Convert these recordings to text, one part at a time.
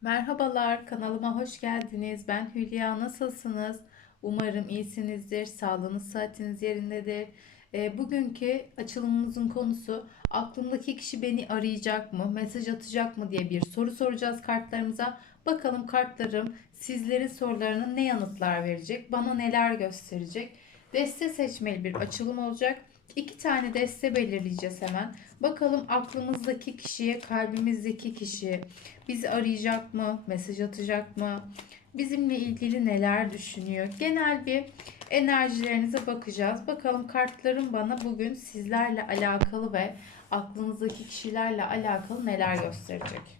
Merhabalar, kanalıma hoş geldiniz. Ben Hülya. Nasılsınız? Umarım iyisinizdir. Sağlığınız, saatiniz yerindedir. E, bugünkü açılımımızın konusu aklımdaki kişi beni arayacak mı, mesaj atacak mı diye bir soru soracağız kartlarımıza. Bakalım kartlarım sizlerin sorularına ne yanıtlar verecek, bana neler gösterecek. Deste seçmeli bir açılım olacak. İki tane deste belirleyeceğiz hemen. Bakalım aklımızdaki kişiye, kalbimizdeki kişi bizi arayacak mı, mesaj atacak mı, bizimle ilgili neler düşünüyor. Genel bir enerjilerinize bakacağız. Bakalım kartlarım bana bugün sizlerle alakalı ve aklınızdaki kişilerle alakalı neler gösterecek.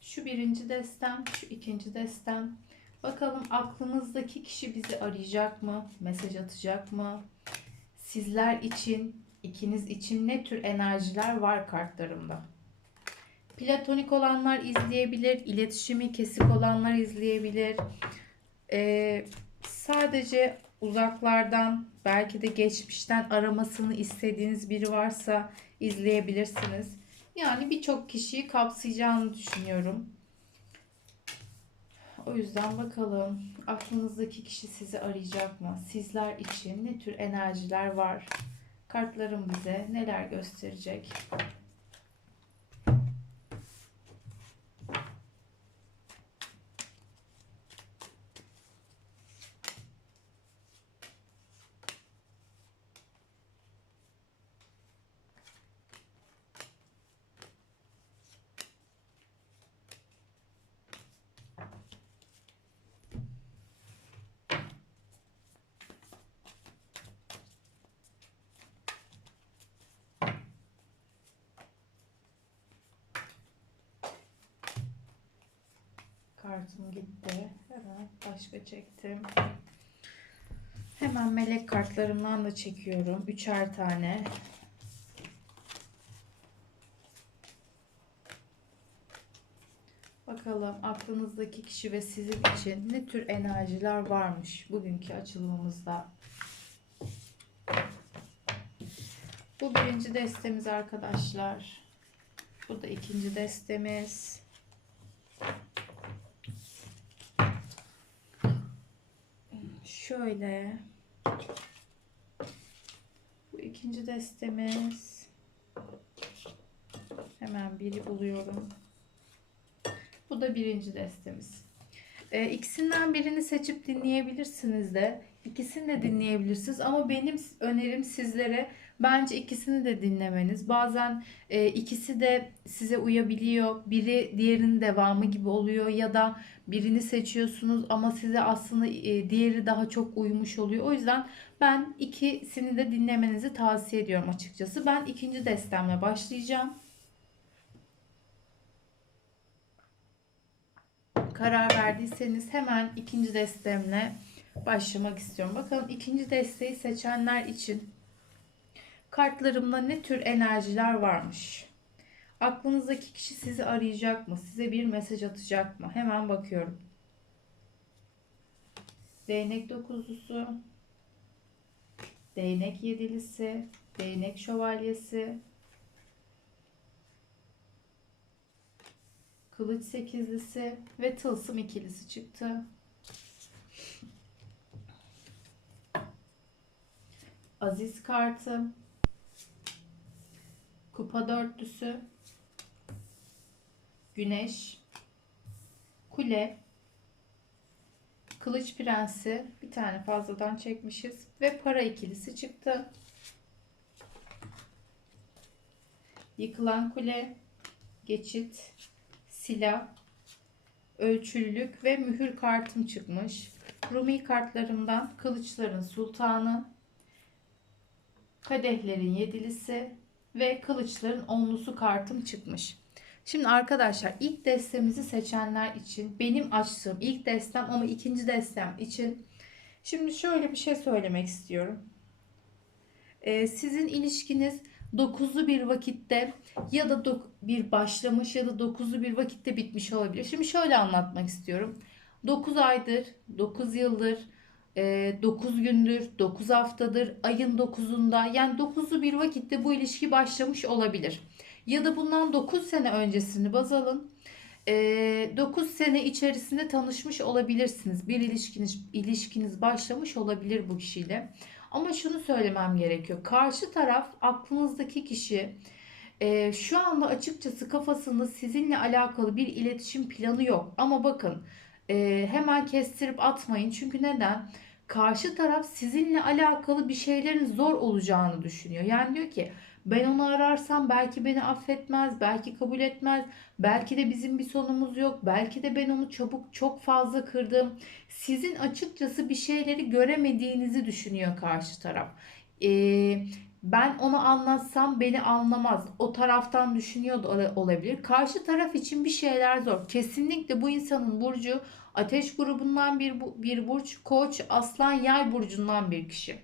Şu birinci destem, şu ikinci destem. Bakalım aklınızdaki kişi bizi arayacak mı, mesaj atacak mı? Sizler için, ikiniz için ne tür enerjiler var kartlarımda? Platonik olanlar izleyebilir, iletişimi kesik olanlar izleyebilir. Ee, sadece uzaklardan, belki de geçmişten aramasını istediğiniz biri varsa izleyebilirsiniz. Yani birçok kişiyi kapsayacağını düşünüyorum. O yüzden bakalım aklınızdaki kişi sizi arayacak mı? Sizler için ne tür enerjiler var? Kartlarım bize neler gösterecek? Kartım gitti. Hemen başka çektim. Hemen melek kartlarımdan da çekiyorum. Üçer tane. Bakalım aklınızdaki kişi ve sizin için ne tür enerjiler varmış bugünkü açılımımızda. Bu birinci destemiz arkadaşlar. Bu da ikinci destemiz. Şöyle. Bu ikinci destemiz. Hemen biri buluyorum. Bu da birinci destemiz. Ee, ikisinden birini seçip dinleyebilirsiniz de. İkisini de dinleyebilirsiniz ama benim önerim sizlere bence ikisini de dinlemeniz. Bazen e, ikisi de size uyabiliyor. Biri diğerinin devamı gibi oluyor ya da birini seçiyorsunuz ama size aslında e, diğeri daha çok uymuş oluyor. O yüzden ben ikisini de dinlemenizi tavsiye ediyorum açıkçası. Ben ikinci destemle başlayacağım. Karar verdiyseniz hemen ikinci destemle başlamak istiyorum. Bakalım ikinci desteği seçenler için kartlarımda ne tür enerjiler varmış? Aklınızdaki kişi sizi arayacak mı? Size bir mesaj atacak mı? Hemen bakıyorum. Değnek dokuzlusu, değnek yedilisi, değnek şövalyesi, kılıç sekizlisi ve tılsım ikilisi çıktı. Aziz kartı, kupa dörtlüsü, güneş, kule, kılıç prensi, bir tane fazladan çekmişiz. Ve para ikilisi çıktı. Yıkılan kule, geçit, silah, ölçülülük ve mühür kartım çıkmış. Rumi kartlarımdan kılıçların sultanı, kadehlerin yedilisi ve kılıçların onlusu kartım çıkmış. Şimdi arkadaşlar ilk destemizi seçenler için benim açtığım ilk destem ama ikinci destem için şimdi şöyle bir şey söylemek istiyorum. Ee, sizin ilişkiniz dokuzlu bir vakitte ya da bir başlamış ya da dokuzlu bir vakitte bitmiş olabilir. Şimdi şöyle anlatmak istiyorum. 9 aydır, 9 yıldır, 9 gündür, 9 haftadır, ayın 9'unda yani 9'lu bir vakitte bu ilişki başlamış olabilir. Ya da bundan 9 sene öncesini baz alın. 9 sene içerisinde tanışmış olabilirsiniz. Bir ilişkiniz ilişkiniz başlamış olabilir bu kişiyle. Ama şunu söylemem gerekiyor. Karşı taraf aklınızdaki kişi e, şu anda açıkçası kafasında sizinle alakalı bir iletişim planı yok. Ama bakın e, hemen kestirip atmayın. Çünkü neden? Karşı taraf sizinle alakalı bir şeylerin zor olacağını düşünüyor. Yani diyor ki ben onu ararsam belki beni affetmez, belki kabul etmez, belki de bizim bir sonumuz yok, belki de ben onu çabuk çok fazla kırdım. Sizin açıkçası bir şeyleri göremediğinizi düşünüyor karşı taraf. Ee, ben onu anlatsam beni anlamaz. O taraftan düşünüyor da olabilir. Karşı taraf için bir şeyler zor. Kesinlikle bu insanın burcu ateş grubundan bir, bir burç, koç, aslan, yay burcundan bir kişi.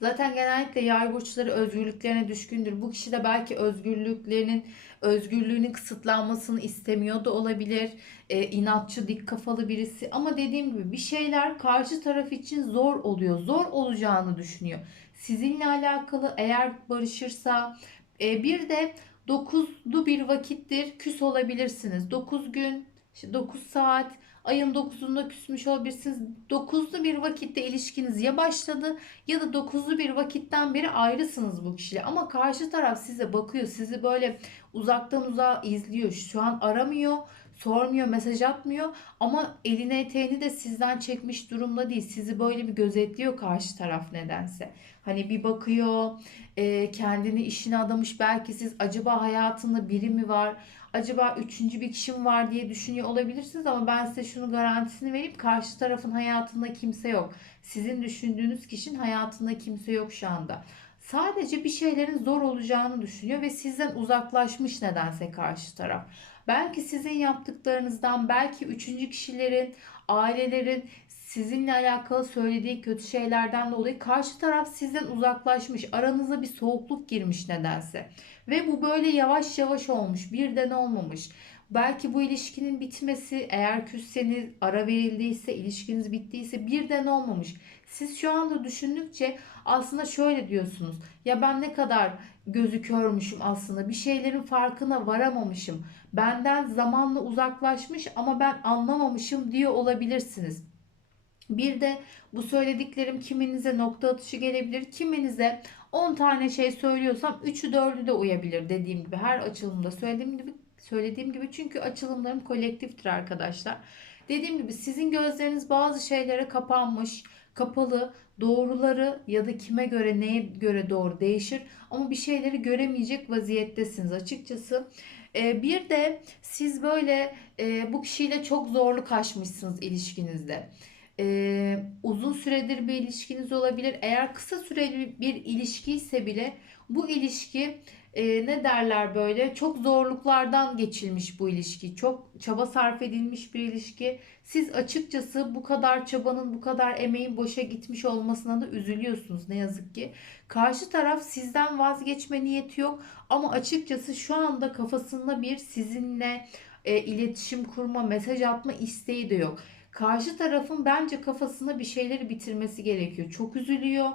Zaten genellikle yay burçları özgürlüklerine düşkündür. Bu kişi de belki özgürlüklerinin özgürlüğünün kısıtlanmasını istemiyor da olabilir. E, inatçı, dik kafalı birisi. Ama dediğim gibi bir şeyler karşı taraf için zor oluyor. Zor olacağını düşünüyor. Sizinle alakalı eğer barışırsa e, bir de 9'lu bir vakittir küs olabilirsiniz. 9 gün, işte 9 saat ayın 9'unda küsmüş olabilirsiniz. 9'lu bir vakitte ilişkiniz ya başladı ya da 9'lu bir vakitten beri ayrısınız bu kişiyle. Ama karşı taraf size bakıyor. Sizi böyle uzaktan uzağa izliyor. Şu an aramıyor sormuyor, mesaj atmıyor ama eline eteğini de sizden çekmiş durumda değil. Sizi böyle bir gözetliyor karşı taraf nedense. Hani bir bakıyor, kendini işine adamış. Belki siz acaba hayatında biri mi var? Acaba üçüncü bir kişi var diye düşünüyor olabilirsiniz ama ben size şunu garantisini vereyim. Karşı tarafın hayatında kimse yok. Sizin düşündüğünüz kişinin hayatında kimse yok şu anda. Sadece bir şeylerin zor olacağını düşünüyor ve sizden uzaklaşmış nedense karşı taraf. Belki sizin yaptıklarınızdan, belki üçüncü kişilerin, ailelerin sizinle alakalı söylediği kötü şeylerden dolayı karşı taraf sizden uzaklaşmış. Aranıza bir soğukluk girmiş nedense. Ve bu böyle yavaş yavaş olmuş. Birden olmamış. Belki bu ilişkinin bitmesi eğer küsseniz ara verildiyse ilişkiniz bittiyse birden olmamış. Siz şu anda düşündükçe aslında şöyle diyorsunuz. Ya ben ne kadar gözü körmüşüm aslında. Bir şeylerin farkına varamamışım. Benden zamanla uzaklaşmış ama ben anlamamışım diyor olabilirsiniz. Bir de bu söylediklerim kiminize nokta atışı gelebilir. Kiminize 10 tane şey söylüyorsam 3'ü 4'ü de uyabilir dediğim gibi. Her açılımda söylediğim gibi söylediğim gibi çünkü açılımlarım kolektiftir arkadaşlar. Dediğim gibi sizin gözleriniz bazı şeylere kapanmış, kapalı, doğruları ya da kime göre neye göre doğru değişir ama bir şeyleri göremeyecek vaziyettesiniz açıkçası. Ee, bir de siz böyle e, bu kişiyle çok zorluk aşmışsınız ilişkinizde. Ee, uzun süredir bir ilişkiniz olabilir. Eğer kısa süreli bir ilişki ise bile bu ilişki e, ne derler böyle çok zorluklardan geçilmiş bu ilişki. Çok çaba sarf edilmiş bir ilişki. Siz açıkçası bu kadar çabanın, bu kadar emeğin boşa gitmiş olmasına da üzülüyorsunuz ne yazık ki. Karşı taraf sizden vazgeçme niyeti yok ama açıkçası şu anda kafasında bir sizinle e, iletişim kurma, mesaj atma isteği de yok. Karşı tarafın bence kafasında bir şeyleri bitirmesi gerekiyor. Çok üzülüyor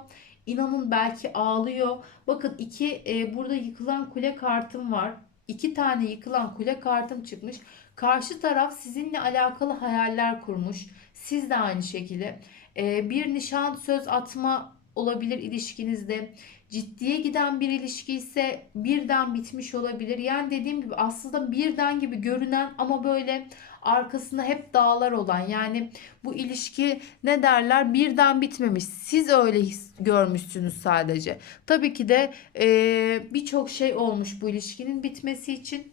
İnanın belki ağlıyor. Bakın iki e, burada yıkılan kule kartım var. İki tane yıkılan kule kartım çıkmış. Karşı taraf sizinle alakalı hayaller kurmuş. Siz de aynı şekilde. E, bir nişan söz atma olabilir ilişkinizde. Ciddiye giden bir ilişki ise birden bitmiş olabilir. Yani dediğim gibi aslında birden gibi görünen ama böyle arkasında hep dağlar olan yani bu ilişki ne derler birden bitmemiş. Siz öyle görmüşsünüz sadece. Tabii ki de e, birçok şey olmuş bu ilişkinin bitmesi için.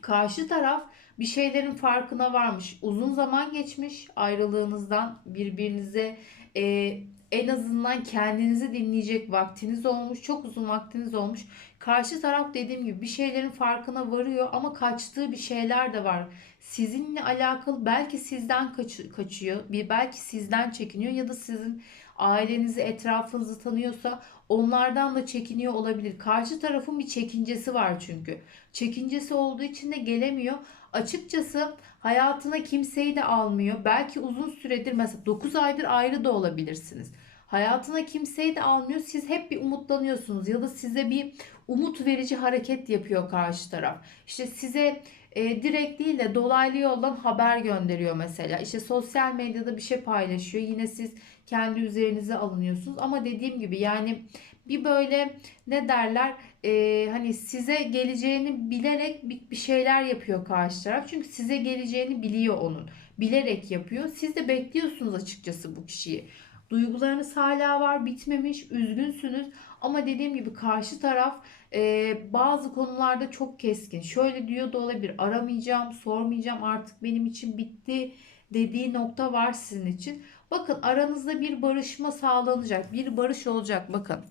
Karşı taraf bir şeylerin farkına varmış. Uzun zaman geçmiş ayrılığınızdan birbirinize e, en azından kendinizi dinleyecek vaktiniz olmuş. Çok uzun vaktiniz olmuş. Karşı taraf dediğim gibi bir şeylerin farkına varıyor ama kaçtığı bir şeyler de var. Sizinle alakalı belki sizden kaç, kaçıyor. Bir belki sizden çekiniyor ya da sizin ailenizi, etrafınızı tanıyorsa onlardan da çekiniyor olabilir. Karşı tarafın bir çekincesi var çünkü. Çekincesi olduğu için de gelemiyor. Açıkçası hayatına kimseyi de almıyor. Belki uzun süredir mesela 9 aydır ayrı da olabilirsiniz. Hayatına kimseyi de almıyor. Siz hep bir umutlanıyorsunuz ya da size bir umut verici hareket yapıyor karşı taraf. İşte size e, direkt değil de dolaylı yoldan haber gönderiyor mesela. İşte sosyal medyada bir şey paylaşıyor. Yine siz kendi üzerinize alınıyorsunuz. Ama dediğim gibi yani bir böyle ne derler e, hani size geleceğini bilerek bir, bir şeyler yapıyor karşı taraf. Çünkü size geleceğini biliyor onun. Bilerek yapıyor. Siz de bekliyorsunuz açıkçası bu kişiyi. Duygularınız hala var, bitmemiş, üzgünsünüz. Ama dediğim gibi karşı taraf e, bazı konularda çok keskin. Şöyle diyor da olabilir. Aramayacağım, sormayacağım artık benim için bitti dediği nokta var sizin için. Bakın aranızda bir barışma sağlanacak. Bir barış olacak bakın.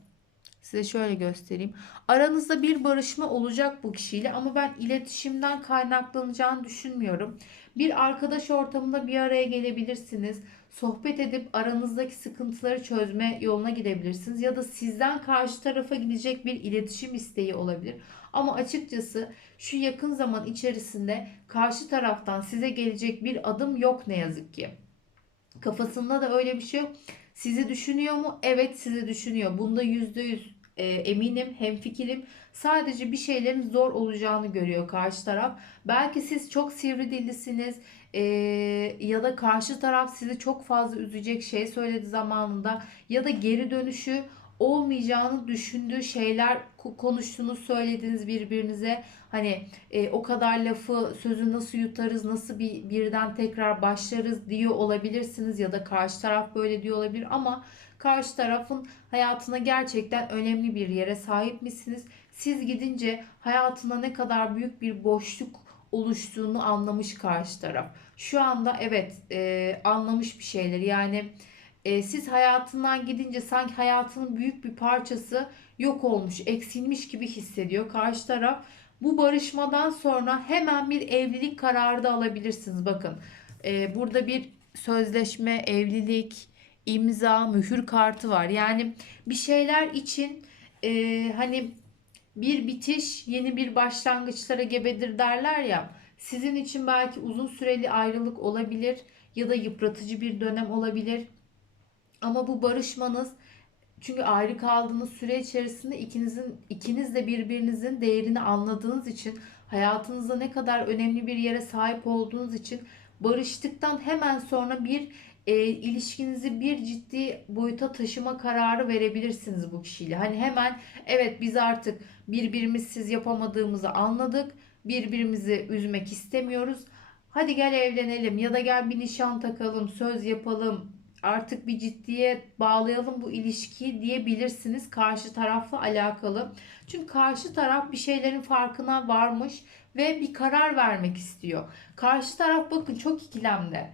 Size şöyle göstereyim. Aranızda bir barışma olacak bu kişiyle ama ben iletişimden kaynaklanacağını düşünmüyorum. Bir arkadaş ortamında bir araya gelebilirsiniz. Sohbet edip aranızdaki sıkıntıları çözme yoluna gidebilirsiniz. Ya da sizden karşı tarafa gidecek bir iletişim isteği olabilir. Ama açıkçası şu yakın zaman içerisinde karşı taraftan size gelecek bir adım yok ne yazık ki. Kafasında da öyle bir şey yok. Sizi düşünüyor mu? Evet sizi düşünüyor. Bunda yüzde yüz e, eminim, hemfikirim. Sadece bir şeylerin zor olacağını görüyor karşı taraf. Belki siz çok sivri dillisiniz e, ya da karşı taraf sizi çok fazla üzecek şey söyledi zamanında ya da geri dönüşü olmayacağını düşündüğü şeyler ko- konuştuğunuz söylediniz birbirinize. Hani e, o kadar lafı sözü nasıl yutarız nasıl bir birden tekrar başlarız diyor olabilirsiniz ya da karşı taraf böyle diyor olabilir ama karşı tarafın hayatına gerçekten önemli bir yere sahip misiniz? Siz gidince hayatına ne kadar büyük bir boşluk oluştuğunu anlamış karşı taraf. Şu anda evet e, anlamış bir şeyler yani e, siz hayatından gidince sanki hayatının büyük bir parçası yok olmuş, eksilmiş gibi hissediyor karşı taraf. Bu barışmadan sonra hemen bir evlilik kararı da alabilirsiniz. Bakın e, burada bir sözleşme, evlilik, imza, mühür kartı var. Yani bir şeyler için e, hani bir bitiş yeni bir başlangıçlara gebedir derler ya. Sizin için belki uzun süreli ayrılık olabilir ya da yıpratıcı bir dönem olabilir. Ama bu barışmanız çünkü ayrı kaldığınız süre içerisinde ikinizin ikiniz de birbirinizin değerini anladığınız için hayatınızda ne kadar önemli bir yere sahip olduğunuz için barıştıktan hemen sonra bir e, ilişkinizi bir ciddi boyuta taşıma kararı verebilirsiniz bu kişiyle. Hani hemen evet biz artık birbirimizsiz yapamadığımızı anladık. Birbirimizi üzmek istemiyoruz. Hadi gel evlenelim ya da gel bir nişan takalım, söz yapalım, artık bir ciddiye bağlayalım bu ilişkiyi diyebilirsiniz karşı tarafla alakalı. Çünkü karşı taraf bir şeylerin farkına varmış ve bir karar vermek istiyor. Karşı taraf bakın çok ikilemde.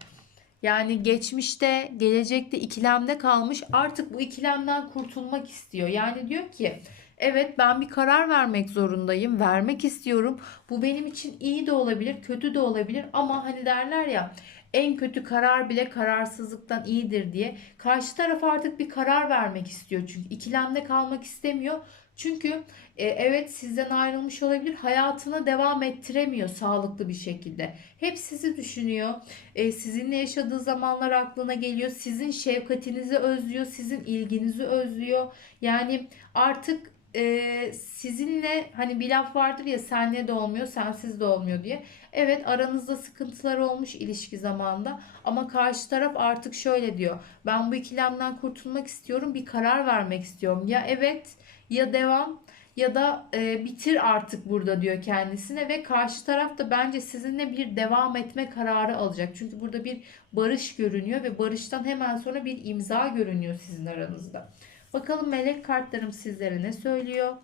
Yani geçmişte, gelecekte ikilemde kalmış. Artık bu ikilemden kurtulmak istiyor. Yani diyor ki Evet ben bir karar vermek zorundayım. Vermek istiyorum. Bu benim için iyi de olabilir, kötü de olabilir ama hani derler ya en kötü karar bile kararsızlıktan iyidir diye. Karşı taraf artık bir karar vermek istiyor çünkü ikilemde kalmak istemiyor. Çünkü e, evet sizden ayrılmış olabilir. Hayatına devam ettiremiyor sağlıklı bir şekilde. Hep sizi düşünüyor. E, sizinle yaşadığı zamanlar aklına geliyor. Sizin şefkatinizi özlüyor. Sizin ilginizi özlüyor. Yani artık e, sizinle hani bir laf vardır ya senle de olmuyor sensiz de olmuyor diye. Evet aranızda sıkıntılar olmuş ilişki zamanında ama karşı taraf artık şöyle diyor. Ben bu ikilemden kurtulmak istiyorum bir karar vermek istiyorum. Ya evet ya devam ya da e, bitir artık burada diyor kendisine ve karşı taraf da bence sizinle bir devam etme kararı alacak. Çünkü burada bir barış görünüyor ve barıştan hemen sonra bir imza görünüyor sizin aranızda. Bakalım melek kartlarım sizlere ne söylüyor?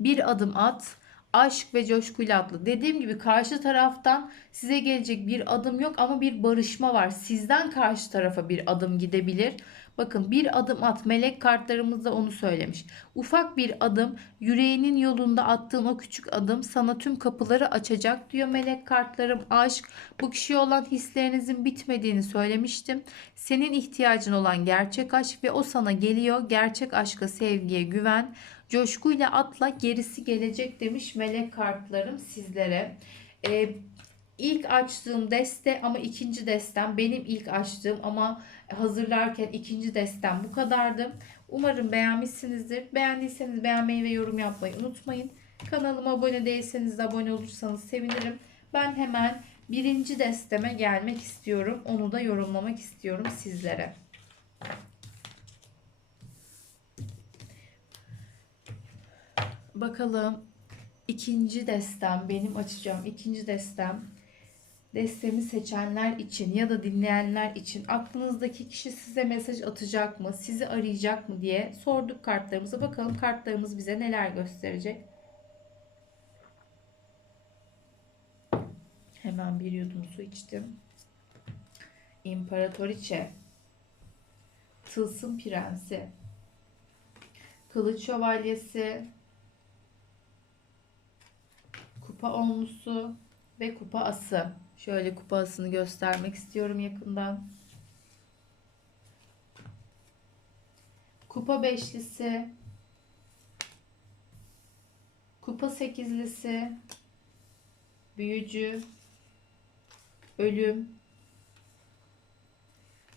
Bir adım at. Aşk ve coşkuyla atlı. Dediğim gibi karşı taraftan size gelecek bir adım yok ama bir barışma var. Sizden karşı tarafa bir adım gidebilir. Bakın bir adım at. Melek kartlarımızda onu söylemiş. Ufak bir adım yüreğinin yolunda attığın o küçük adım sana tüm kapıları açacak diyor melek kartlarım. Aşk bu kişiye olan hislerinizin bitmediğini söylemiştim. Senin ihtiyacın olan gerçek aşk ve o sana geliyor. Gerçek aşka, sevgiye güven. Coşkuyla atla gerisi gelecek demiş melek kartlarım sizlere. Ee, ilk açtığım deste ama ikinci destem benim ilk açtığım ama hazırlarken ikinci destem bu kadardı. Umarım beğenmişsinizdir. Beğendiyseniz beğenmeyi ve yorum yapmayı unutmayın. Kanalıma abone değilseniz de abone olursanız sevinirim. Ben hemen birinci desteme gelmek istiyorum. Onu da yorumlamak istiyorum sizlere. Bakalım ikinci destem benim açacağım ikinci destem destemi seçenler için ya da dinleyenler için aklınızdaki kişi size mesaj atacak mı, sizi arayacak mı diye sorduk kartlarımıza. Bakalım kartlarımız bize neler gösterecek. Hemen bir yudum su içtim. İmparatoriçe. Tılsım Prensi. Kılıç Şövalyesi. Kupa onlusu ve kupa ası. Şöyle kupa asını göstermek istiyorum yakından. Kupa beşlisi. Kupa sekizlisi. Büyücü. Ölüm.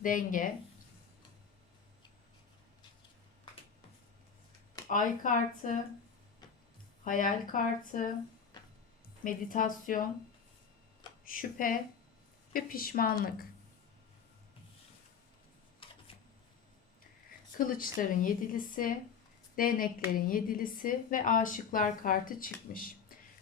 Denge. Ay kartı. Hayal kartı. Meditasyon şüphe ve pişmanlık. Kılıçların yedilisi, değneklerin yedilisi ve aşıklar kartı çıkmış.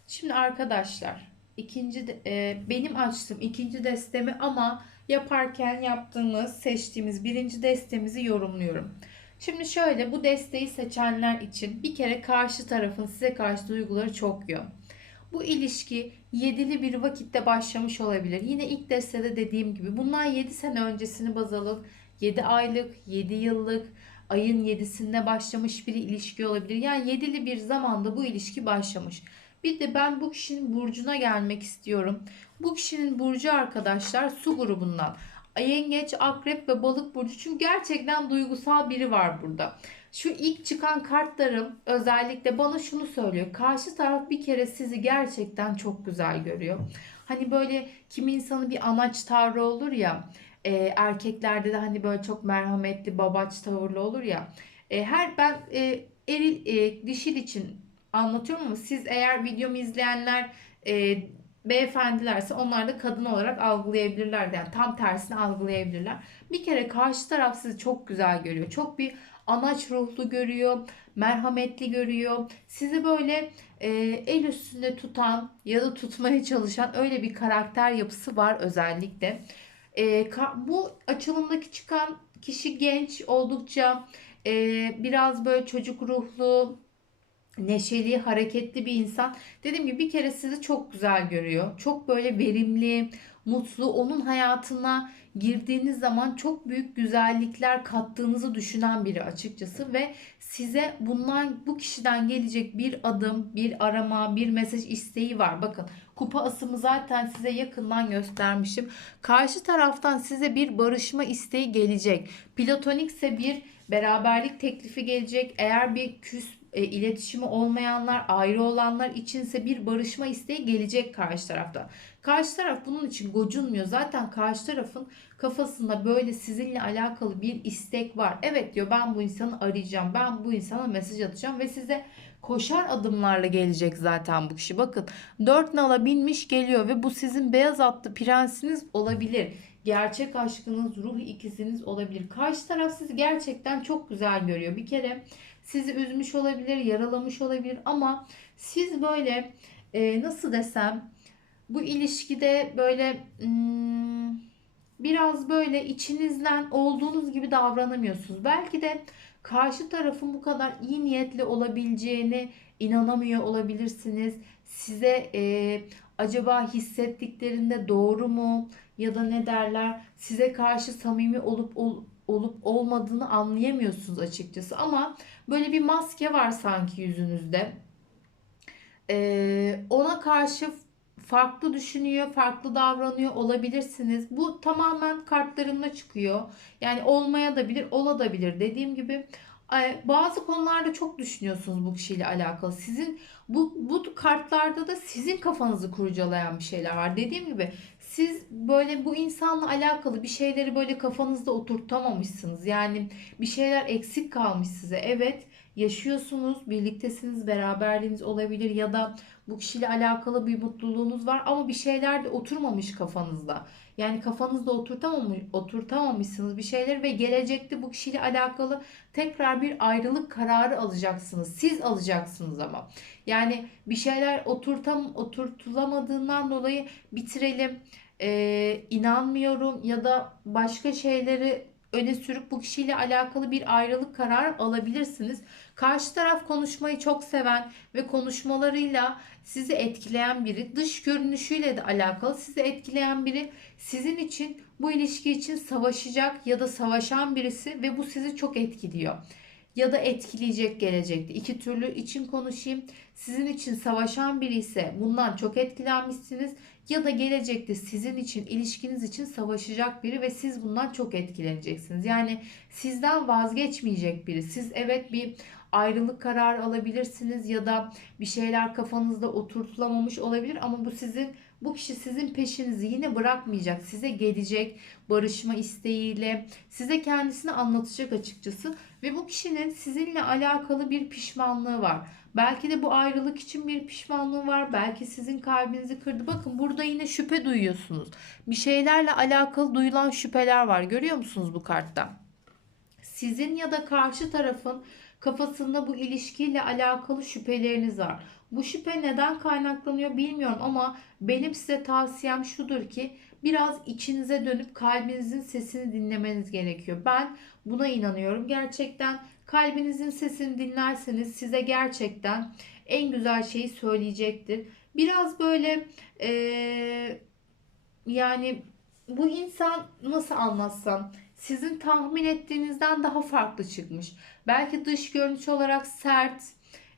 Şimdi arkadaşlar ikinci de- e, benim açtığım ikinci destemi ama yaparken yaptığımız seçtiğimiz birinci destemizi yorumluyorum. Şimdi şöyle bu desteği seçenler için bir kere karşı tarafın size karşı duyguları çok yoğun. Bu ilişki yedili bir vakitte başlamış olabilir. Yine ilk destede dediğim gibi bundan 7 sene öncesini baz alın. 7 aylık, 7 yıllık, ayın 7'sinde başlamış bir ilişki olabilir. Yani yedili bir zamanda bu ilişki başlamış. Bir de ben bu kişinin burcuna gelmek istiyorum. Bu kişinin burcu arkadaşlar su grubundan. Yengeç, akrep ve balık burcu. Çünkü gerçekten duygusal biri var burada. Şu ilk çıkan kartlarım özellikle bana şunu söylüyor. Karşı taraf bir kere sizi gerçekten çok güzel görüyor. Hani böyle kimi insanın bir anaç tavrı olur ya. e, erkeklerde de hani böyle çok merhametli babaç tavırlı olur ya. E, her ben e, eril e, dişil için anlatıyorum ama siz eğer videomu izleyenler e, beyefendilerse onlar da kadın olarak algılayabilirler. Yani tam tersini algılayabilirler. Bir kere karşı taraf sizi çok güzel görüyor. Çok bir anaç ruhlu görüyor, merhametli görüyor. Sizi böyle e, el üstünde tutan ya da tutmaya çalışan öyle bir karakter yapısı var özellikle. E, bu açılımdaki çıkan kişi genç, oldukça e, biraz böyle çocuk ruhlu, neşeli, hareketli bir insan. Dediğim gibi bir kere sizi çok güzel görüyor. Çok böyle verimli, mutlu, onun hayatına girdiğiniz zaman çok büyük güzellikler kattığınızı düşünen biri açıkçası ve size bundan bu kişiden gelecek bir adım, bir arama, bir mesaj isteği var. Bakın kupa asımı zaten size yakından göstermişim. Karşı taraftan size bir barışma isteği gelecek. Platonikse bir beraberlik teklifi gelecek. Eğer bir küs e, iletişimi olmayanlar, ayrı olanlar içinse bir barışma isteği gelecek karşı tarafta. Karşı taraf bunun için gocunmuyor. Zaten karşı tarafın kafasında böyle sizinle alakalı bir istek var. Evet diyor ben bu insanı arayacağım. Ben bu insana mesaj atacağım ve size koşar adımlarla gelecek zaten bu kişi. Bakın dört nala binmiş geliyor ve bu sizin beyaz atlı prensiniz olabilir. Gerçek aşkınız, ruh ikiziniz olabilir. Karşı taraf sizi gerçekten çok güzel görüyor. Bir kere sizi üzmüş olabilir, yaralamış olabilir ama siz böyle e, nasıl desem bu ilişkide böyle hmm, biraz böyle içinizden olduğunuz gibi davranamıyorsunuz. Belki de karşı tarafın bu kadar iyi niyetli olabileceğine inanamıyor olabilirsiniz. Size e, acaba hissettiklerinde doğru mu ya da ne derler size karşı samimi olup ol- olup olmadığını anlayamıyorsunuz açıkçası ama böyle bir maske var sanki yüzünüzde. Ee, ona karşı farklı düşünüyor, farklı davranıyor olabilirsiniz. Bu tamamen kartlarımda çıkıyor. Yani olmaya da bilir, ola da bilir. Dediğim gibi bazı konularda çok düşünüyorsunuz bu kişiyle alakalı. Sizin bu bu kartlarda da sizin kafanızı kurcalayan bir şeyler var. Dediğim gibi siz böyle bu insanla alakalı bir şeyleri böyle kafanızda oturtamamışsınız. Yani bir şeyler eksik kalmış size. Evet, yaşıyorsunuz, birliktesiniz, beraberliğiniz olabilir ya da bu kişiyle alakalı bir mutluluğunuz var ama bir şeyler de oturmamış kafanızda. Yani kafanızda oturtamamış, oturtamamışsınız bir şeyler ve gelecekte bu kişiyle alakalı tekrar bir ayrılık kararı alacaksınız. Siz alacaksınız ama. Yani bir şeyler oturtam oturtulamadığından dolayı bitirelim. Ee, inanmıyorum ya da başka şeyleri öne sürüp bu kişiyle alakalı bir ayrılık kararı alabilirsiniz. Karşı taraf konuşmayı çok seven ve konuşmalarıyla sizi etkileyen biri, dış görünüşüyle de alakalı sizi etkileyen biri sizin için bu ilişki için savaşacak ya da savaşan birisi ve bu sizi çok etkiliyor. Ya da etkileyecek gelecekte. İki türlü için konuşayım. Sizin için savaşan biri ise bundan çok etkilenmişsiniz ya da gelecekte sizin için ilişkiniz için savaşacak biri ve siz bundan çok etkileneceksiniz. Yani sizden vazgeçmeyecek biri. Siz evet bir ayrılık kararı alabilirsiniz ya da bir şeyler kafanızda oturtulamamış olabilir ama bu sizin bu kişi sizin peşinizi yine bırakmayacak. Size gelecek barışma isteğiyle size kendisini anlatacak açıkçası ve bu kişinin sizinle alakalı bir pişmanlığı var. Belki de bu ayrılık için bir pişmanlığı var. Belki sizin kalbinizi kırdı. Bakın burada yine şüphe duyuyorsunuz. Bir şeylerle alakalı duyulan şüpheler var. Görüyor musunuz bu kartta? Sizin ya da karşı tarafın kafasında bu ilişkiyle alakalı şüpheleriniz var. Bu şüphe neden kaynaklanıyor bilmiyorum ama benim size tavsiyem şudur ki biraz içinize dönüp kalbinizin sesini dinlemeniz gerekiyor. Ben buna inanıyorum. Gerçekten kalbinizin sesini dinlerseniz size gerçekten en güzel şeyi söyleyecektir. Biraz böyle ee, yani bu insan nasıl anlatsam sizin tahmin ettiğinizden daha farklı çıkmış. Belki dış görünüş olarak sert,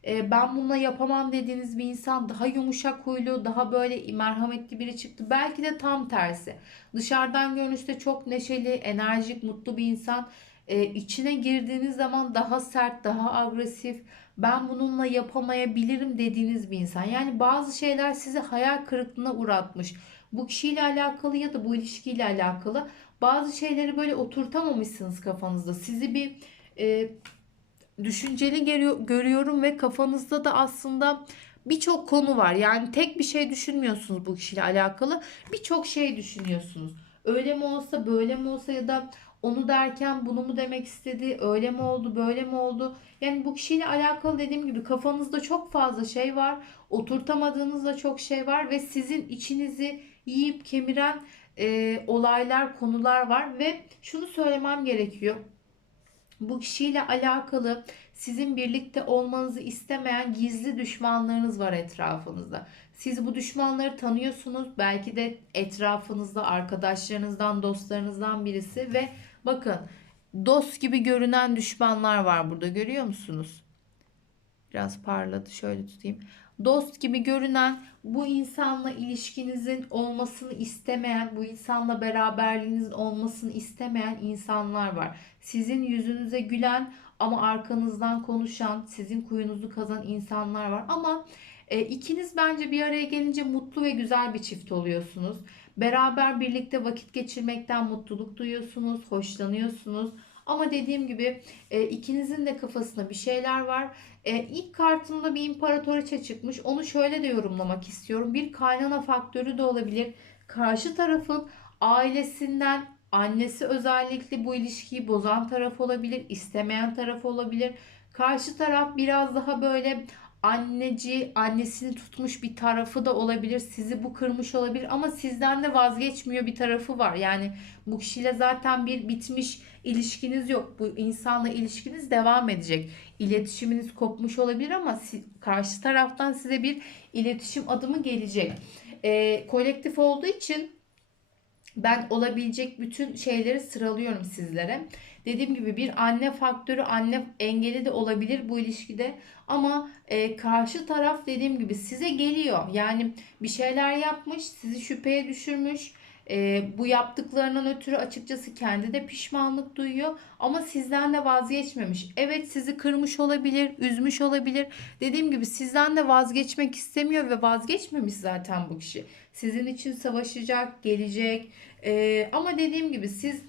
e, ben bununla yapamam dediğiniz bir insan daha yumuşak huylu, daha böyle merhametli biri çıktı. Belki de tam tersi. Dışarıdan görünüşte çok neşeli, enerjik, mutlu bir insan. E, içine girdiğiniz zaman daha sert, daha agresif, ben bununla yapamayabilirim dediğiniz bir insan. Yani bazı şeyler sizi hayal kırıklığına uğratmış. Bu kişiyle alakalı ya da bu ilişkiyle alakalı bazı şeyleri böyle oturtamamışsınız kafanızda. Sizi bir e, düşünceli görüyorum ve kafanızda da aslında birçok konu var. Yani tek bir şey düşünmüyorsunuz bu kişiyle alakalı. Birçok şey düşünüyorsunuz. Öyle mi olsa, böyle mi olsa ya da onu derken bunu mu demek istedi, öyle mi oldu, böyle mi oldu? Yani bu kişiyle alakalı dediğim gibi kafanızda çok fazla şey var. Oturtamadığınız da çok şey var ve sizin içinizi yiyip kemiren e, olaylar, konular var ve şunu söylemem gerekiyor. Bu kişiyle alakalı sizin birlikte olmanızı istemeyen gizli düşmanlarınız var etrafınızda. Siz bu düşmanları tanıyorsunuz. Belki de etrafınızda arkadaşlarınızdan, dostlarınızdan birisi ve bakın dost gibi görünen düşmanlar var burada görüyor musunuz? Biraz parladı şöyle tutayım dost gibi görünen bu insanla ilişkinizin olmasını istemeyen, bu insanla beraberliğinizin olmasını istemeyen insanlar var. Sizin yüzünüze gülen ama arkanızdan konuşan, sizin kuyunuzu kazan insanlar var. Ama e, ikiniz bence bir araya gelince mutlu ve güzel bir çift oluyorsunuz. Beraber birlikte vakit geçirmekten mutluluk duyuyorsunuz, hoşlanıyorsunuz. Ama dediğim gibi e, ikinizin de kafasında bir şeyler var. E, ilk kartımda bir imparatoriçe çıkmış. Onu şöyle de yorumlamak istiyorum. Bir kaynana faktörü de olabilir. Karşı tarafın ailesinden annesi özellikle bu ilişkiyi bozan taraf olabilir, istemeyen taraf olabilir. Karşı taraf biraz daha böyle anneci, annesini tutmuş bir tarafı da olabilir. Sizi bu kırmış olabilir ama sizden de vazgeçmiyor bir tarafı var. Yani bu kişiyle zaten bir bitmiş ilişkiniz yok. Bu insanla ilişkiniz devam edecek. İletişiminiz kopmuş olabilir ama karşı taraftan size bir iletişim adımı gelecek. E, kolektif olduğu için ben olabilecek bütün şeyleri sıralıyorum sizlere. Dediğim gibi bir anne faktörü, anne engeli de olabilir bu ilişkide. Ama e, karşı taraf dediğim gibi size geliyor. Yani bir şeyler yapmış, sizi şüpheye düşürmüş. E, bu yaptıklarından ötürü açıkçası kendi de pişmanlık duyuyor ama sizden de vazgeçmemiş. Evet sizi kırmış olabilir, üzmüş olabilir. Dediğim gibi sizden de vazgeçmek istemiyor ve vazgeçmemiş zaten bu kişi. Sizin için savaşacak, gelecek. E, ama dediğim gibi siz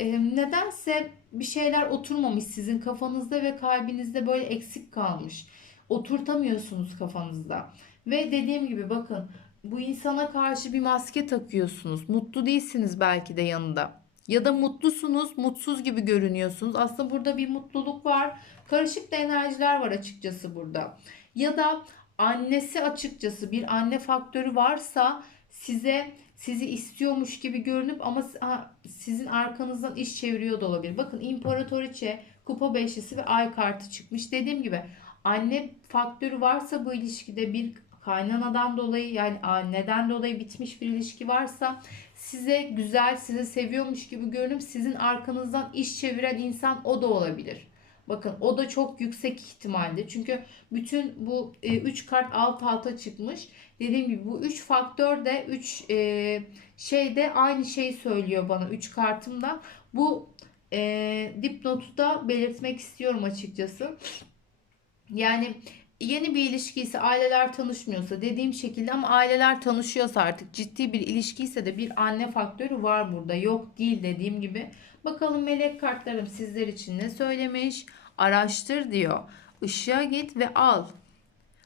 e, nedense bir şeyler oturmamış sizin kafanızda ve kalbinizde böyle eksik kalmış. Oturtamıyorsunuz kafanızda. Ve dediğim gibi bakın bu insana karşı bir maske takıyorsunuz. Mutlu değilsiniz belki de yanında. Ya da mutlusunuz, mutsuz gibi görünüyorsunuz. Aslında burada bir mutluluk var. Karışık da enerjiler var açıkçası burada. Ya da annesi açıkçası bir anne faktörü varsa size sizi istiyormuş gibi görünüp ama sizin arkanızdan iş çeviriyor da olabilir. Bakın İmparatoriçe, Kupa Beşlisi ve Ay kartı çıkmış. Dediğim gibi anne faktörü varsa bu ilişkide bir kaynanadan dolayı yani anneden dolayı bitmiş bir ilişki varsa size güzel, sizi seviyormuş gibi görünüp sizin arkanızdan iş çeviren insan o da olabilir. Bakın o da çok yüksek ihtimalde. Çünkü bütün bu 3 kart alt alta çıkmış. Dediğim gibi bu 3 faktör de 3 e, şey de aynı şeyi söylüyor bana 3 kartımda. Bu e, dipnotu da belirtmek istiyorum açıkçası. Yani yeni bir ilişki ise aileler tanışmıyorsa dediğim şekilde ama aileler tanışıyorsa artık ciddi bir ilişki ise de bir anne faktörü var burada. Yok değil dediğim gibi. Bakalım melek kartlarım sizler için ne söylemiş? Araştır diyor. Işığa git ve al.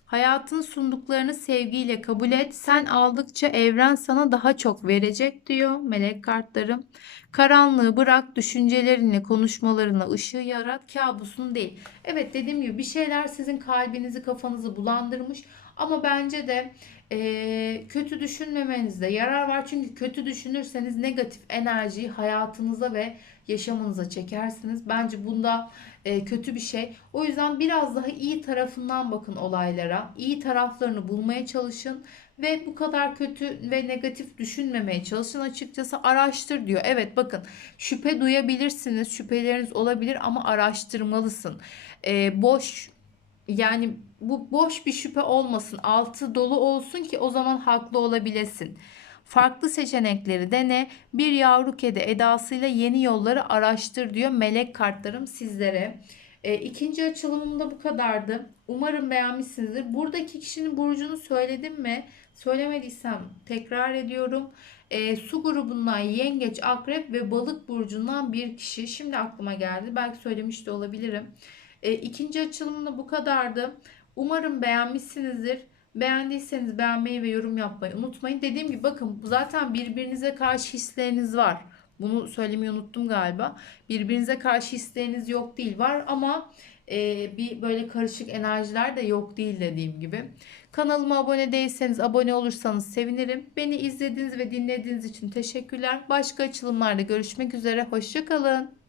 Hayatın sunduklarını sevgiyle kabul et. Sen aldıkça evren sana daha çok verecek diyor melek kartlarım. Karanlığı bırak, düşüncelerinle, konuşmalarına ışığı yarat, kabusun değil. Evet dediğim gibi bir şeyler sizin kalbinizi, kafanızı bulandırmış. Ama bence de e, kötü düşünmemenizde yarar var. Çünkü kötü düşünürseniz negatif enerjiyi hayatınıza ve yaşamınıza çekersiniz. Bence bunda e, kötü bir şey. O yüzden biraz daha iyi tarafından bakın olaylara. İyi taraflarını bulmaya çalışın ve bu kadar kötü ve negatif düşünmemeye çalışın. Açıkçası araştır diyor. Evet bakın şüphe duyabilirsiniz. Şüpheleriniz olabilir ama araştırmalısın. E, boş yani bu boş bir şüphe olmasın. Altı dolu olsun ki o zaman haklı olabilesin. Farklı seçenekleri dene. Bir yavru kedi edasıyla yeni yolları araştır diyor melek kartlarım sizlere. E, ikinci açılımım da bu kadardı. Umarım beğenmişsinizdir. Buradaki kişinin burcunu söyledim mi? Söylemediysem tekrar ediyorum. E, su grubundan yengeç, akrep ve balık burcundan bir kişi. Şimdi aklıma geldi. Belki söylemiş de olabilirim. E, ikinci açılımım da bu kadardı. Umarım beğenmişsinizdir. Beğendiyseniz beğenmeyi ve yorum yapmayı unutmayın. Dediğim gibi bakın zaten birbirinize karşı hisleriniz var. Bunu söylemeyi unuttum galiba. Birbirinize karşı hisleriniz yok değil var ama e, bir böyle karışık enerjiler de yok değil dediğim gibi. Kanalıma abone değilseniz abone olursanız sevinirim. Beni izlediğiniz ve dinlediğiniz için teşekkürler. Başka açılımlarda görüşmek üzere. Hoşçakalın.